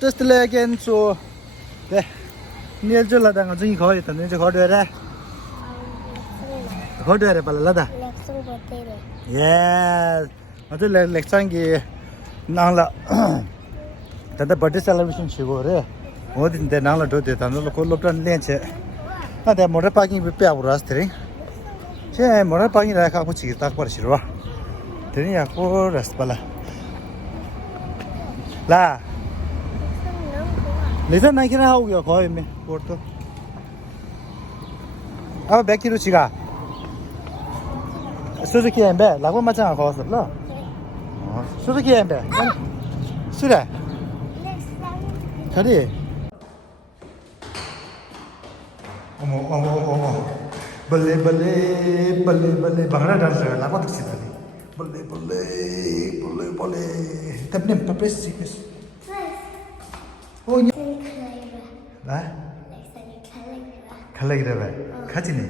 just again so 네 near 줄라다가 저기 거기 있던데 저 거기에 거기에 발라다 Leksang hotel. yes 어제 렉상기 나라 다다 버드 셀러브레이션 치고래 어딘데 나라 도대 단로 콜롭던 렌체 아데 모레 파킹 비페하고 라스트링 제 모레 파킹 라카 고치기 딱 버리시러 되니 약고 라스발라 라 레선 나기나 하고요 거의 매 포르토 아 100km 지가 수수키 엠베 라고 맞잖아 거기서 수수키 엠베 수래 저리 어머 벌레 방라 dansa 라고 듣지 벌레 탑님 파프레스 오 나? 칼라기라 가지니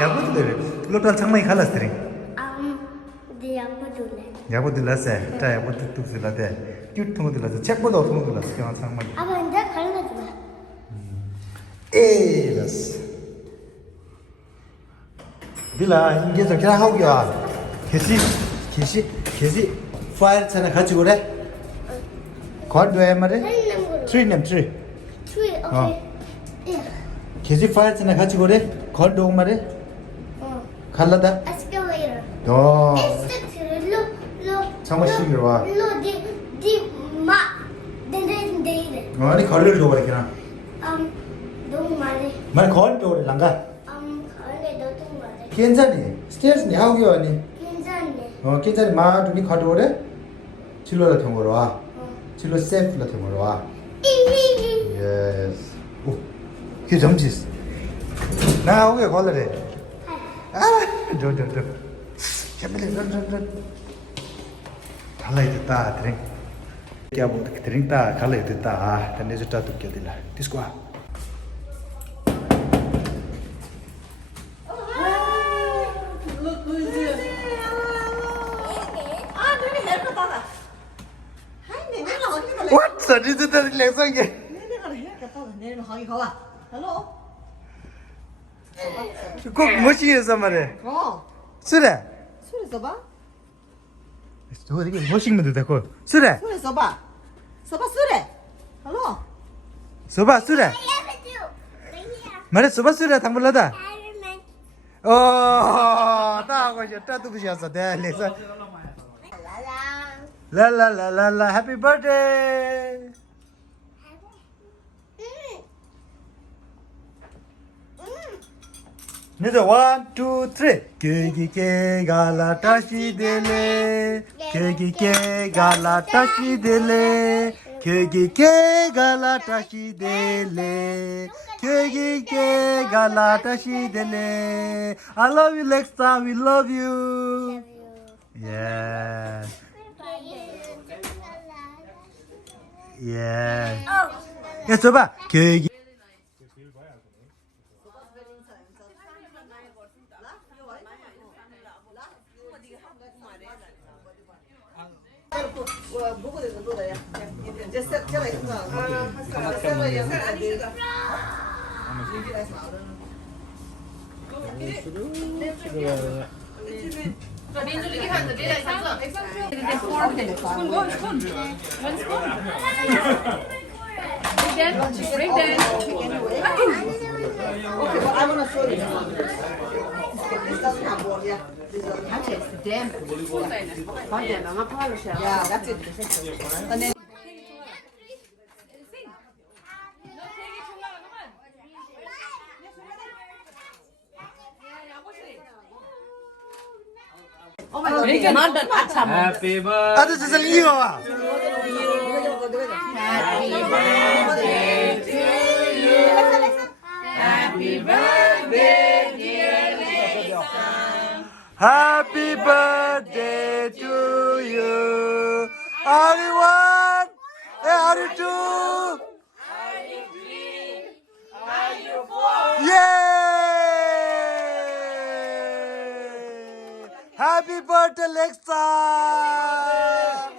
야부들 로탈 창마이 칼라스트리 야부들라세 타 야부들 뚝슬라데 큐트모들라세 책보다 통들라세 그냥 창마이 아빠 이제 갈라줘 봐. 에라스 빌라 이게 저 그냥 하고야 계시 파일 차나 같이 그래 cord 왜 말해 3 Three, okay. Yeah. 계시 파일 차나 같이 그래 cord 도 말해 갈라다 Escalator. 어 Look. 정말 신기로워 Look, 아니 거리를 줘 버리잖아 너무 많이. 말 거리 줘 버리 랑가 거기 너무 많이. 괜찮니 스테이지 니 하고요 아니 괜찮네. 괜찮니 마 둘이 거리 오래 질러라 통으로 와 질러 세프라 통으로 와 예스 오 그게 점지스 나 하고요 걸레래 저 캐밀리 런 달라이 됐다 드링 क्या बोलते drink ता खाले देता तने जो टाटू क्या दिला तिसको What? Sadi tu tadi Leksang ke? Hello. Kok mochi है समारे? सुरे? 소리 써봐. 저거 되게 멋있는 데 देखो. सुरे? 소리 써봐. 써봐 소리. Hello. सुबह सुरे? मारे सुबह सुरे 당불라다. ता को जो टाटू बियासा दे Leksang. La happy birthday. Neither 1, 2, 3. Ke gala tashi dele. Ke gala tashi dele. Ke gala tashi dele. Ke gala tashi dele. I love you, Leksang. We love you. Yeah. Yeah. 야, 줘봐. 계기. Bring them. Okay, well, I want to show you. This doesn't have water, yeah. Yeah, that's it. And then oh my God, Happy birthday. 아주 세상 이거 와. Happy birthday to you. Happy birthday, dear Leksang. Happy birthday to you. Everyone. Hey, are you two? Yay! Happy birthday, Leksang!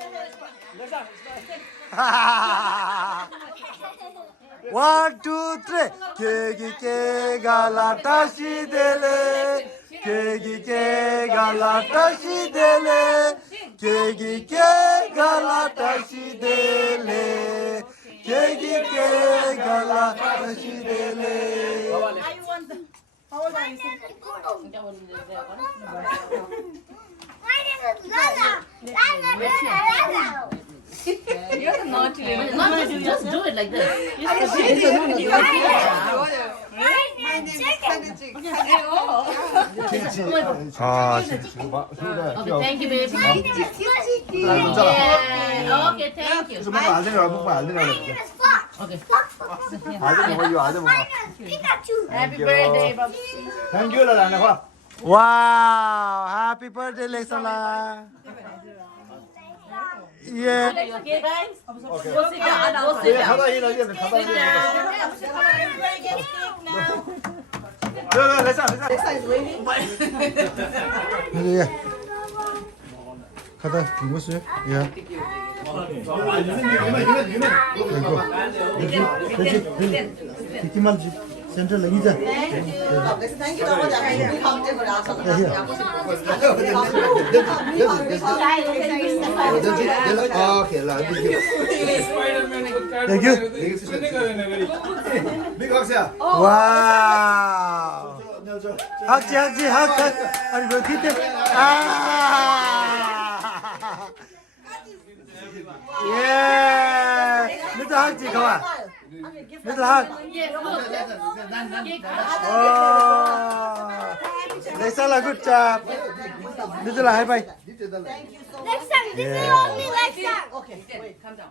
One, two, three. Kegi ke galata shidele. Kegi ke galata shidele. Kegi ke galata shidele. Kegi ke galata shidele. How old are you? My name is Lala. Lala. You're the naughty little. No, just do it like this. My name is Chicken. 아, Okay, thank you, baby. My name is Chicken. Yeah. Okay, thank you. My name is Fox. Okay. Fox. My name is Pikachu. Happy birthday, Bob. Wow, happy birthday, Leksang. Yeah. Okay, guys? Go sit down. Go sit down. Yeah. 가다 김무수. Yeah. 이거. 센터 랭이자. Thank you. 와우. 학지. 아니 뭐 기대. 아. 예. little 학지 가와. little 학. Leksang, good job. Little high five. Leksang, this is only Leksang. Okay, wait, calm down.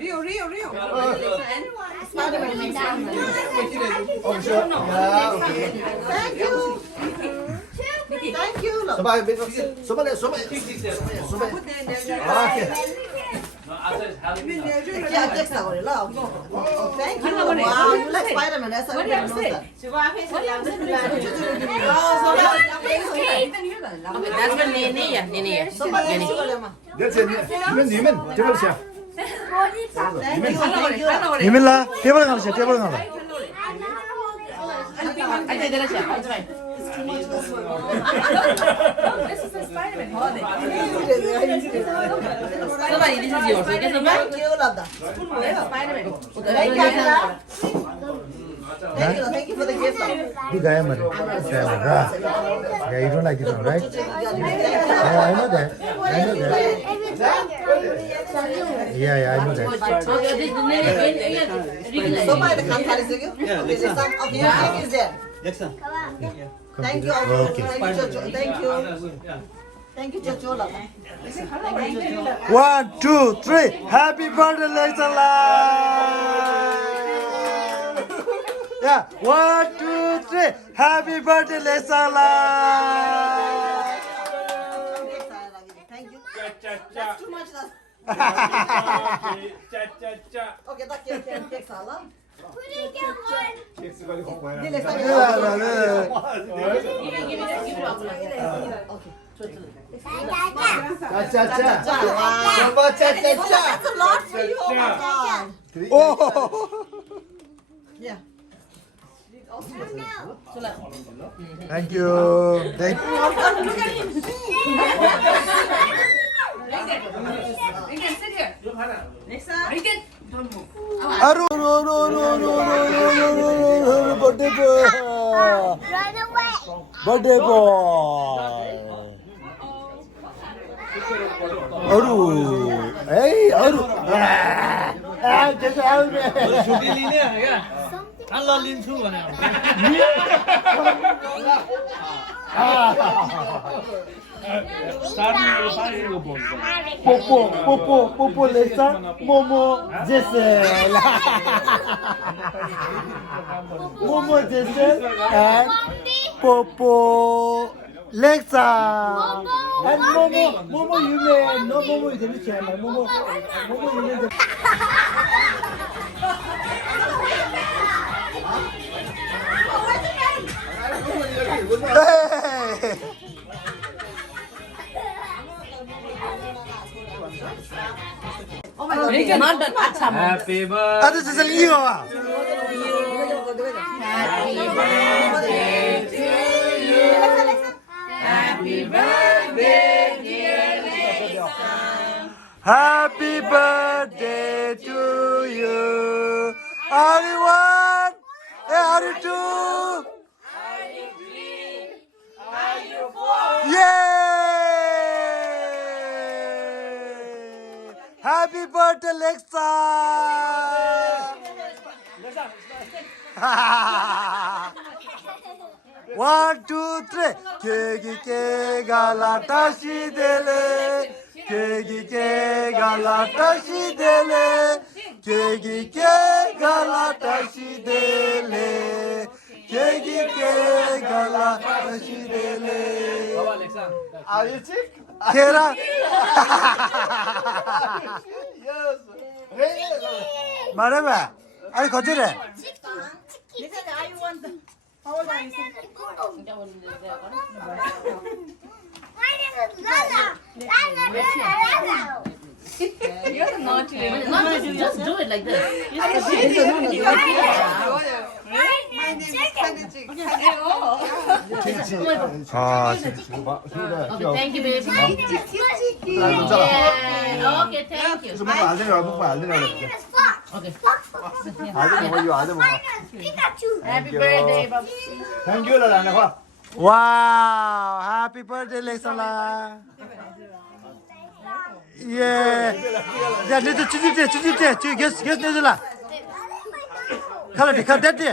Rio. Oh, sure. Yeah, okay. Thank you. Look. Okay. Yeah, Leksang, look. Oh, thank you. Wow, you like Spider-Man. That's what you know. That's for Nene. Nene. 이밀라, 테이블 가자, 테이블 가자. This is a Spider-Man holiday. Somebody, this is yours. Okay, somebody? Thank you, love that. Spider-Man. Thank you for the gift. 이 가야 말이야. Yeah, you don't like this one, right? Yeah, I know that. Yeah, I know that. Okay, this is the name. Somebody come carry you. Okay, Leksang. Okay, thank you there. Thank you. Okay. Thank you, Chochola. Thank you, 1, 2, 3. Happy birthday, Leksang. Yeah, 1, 2, 3. Happy birthday, Leksang. Thank you. That's too much. Okay, that's your cake, Salah. Who did get one? Leksang. That's a lot for you. Oh my God. Oh. Yeah. Thank you. Thank you. Regan, sit here. Leksang. Regan, don't move. 아루 birthday boy. Run away. birthday boy. 아루. 에이 아루. 아 죄송합니다. छोटी लीने है क्या अल्लाह लीन छू बने 뽀뽀 레상 모모 제셀 모모 제셀 and 뽀뽀 렉상 and 모모 유메 너 모모 이제는 제일 모모 유메 Hey! Not done. Acha. Happy birthday. 아, 저 이거 봐. Happy birthday to you. Happy birthday, dear Leksang. Happy birthday to you. Everyone. Are you two? Yay! Happy birthday, Leksang! 1, 2, 3. Kegi ke galata shidele. Kegi ke galata shidele. Kegi ke galata shidele. Kegi ke galata shidele. Baba Leksang. Are you sick? Kera. Yes. 말해 봐. 아니 거절해. You're the naughty little. Not just do it like this. 아, Okay, thank you, baby. Yeah. Okay, thank you. Happy birthday, Bob. 와우, happy birthday, 렉상. 예. 야, 너도 주집대. 저기 계속 내줘라. 칼을 됐지?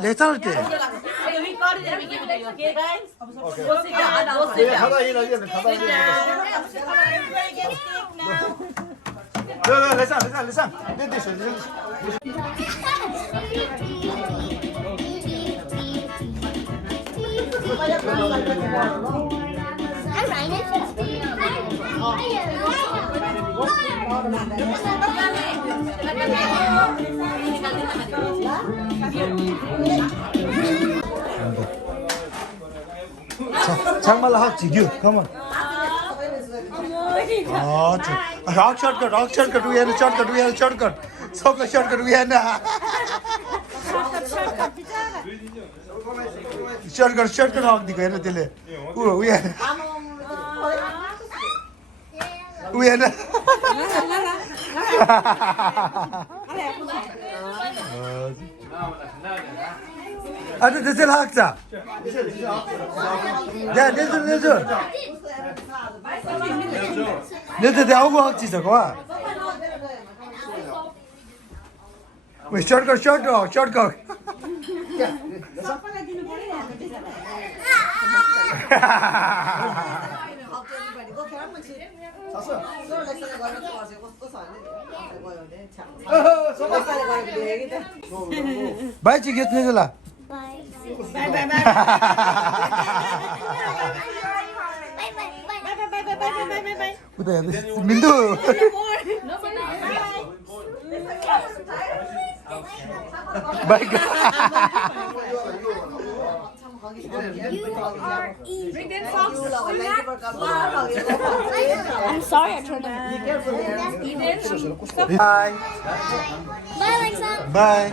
렉상을 때. Okay, we got it and we give it to you, okay, guys? Go sit down. Go sit down. 레상. 장말로 학 지규, come on. 아, 학 shortcut. We have a shortcut. So shortcut we have. Shortcut 학 दिखो हेर्नु त्यसले. We have. 아주 됐을 학자. 야, 내줘 내하고 학지 저거. 왜 shortcut. 바이 지겠 내줄라. 우다 민두. 바이. I'm sorry I turned on. Bye. Bye, Leksang. Bye.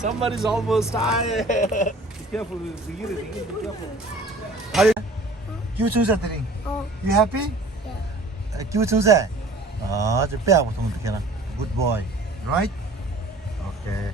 Somebody's almost tired. Be careful. Be careful. You choose a drink. You happy? Yeah. You choose a. 아, 저 빼하고 통도 되나. Good boy. Right? Okay.